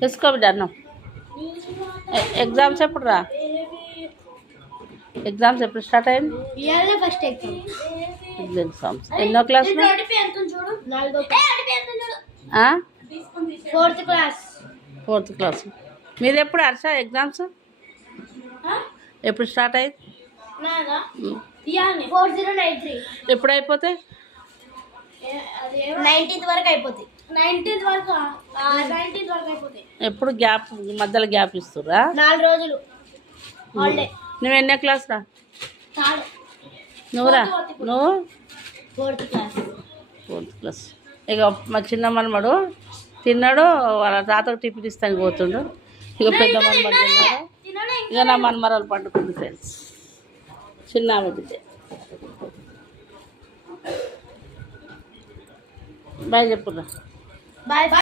తీసుకో బిడ్డ అన్నం. ఎగ్జామ్స్ ఎప్పుడు రా? ఎగ్జామ్స్ ఎప్పుడు స్టార్ట్ అయింది? ఫస్ట్ ఎగ్జామ్స్ ఎన్నో క్లాస్? Fourth class. మీది ఎప్పుడు హర్ష ఎగ్జామ్స్ ఎప్పుడు స్టార్ట్ అయ్యింది? ఎప్పుడు అయిపోతాయి? 19th వరకు అయిపోతాయి. ఎప్పుడు గ్యాప్ మధ్యలో గ్యాప్ ఇస్తుర్రా? 4 రోజులు హాలిడే. నువ్వు ఎన్నో క్లాస్ రా? నువ్వురా? నువ్వు 4th క్లాస్. 4th class. ఇక మా చిన్న మనమడు తిన్నాడు, వాళ్ళ తాతకు టిఫిన్ ఇస్తానికి పోతుండు. ఇక పెద్ద మనమడు తిన్నాడు. ఇక నా మనమరాలు పండుకుంది ఫ్రెండ్స్. చిన్న ఆమె బిడ్డ. బాయ్ చెప్పురా. బాయ్.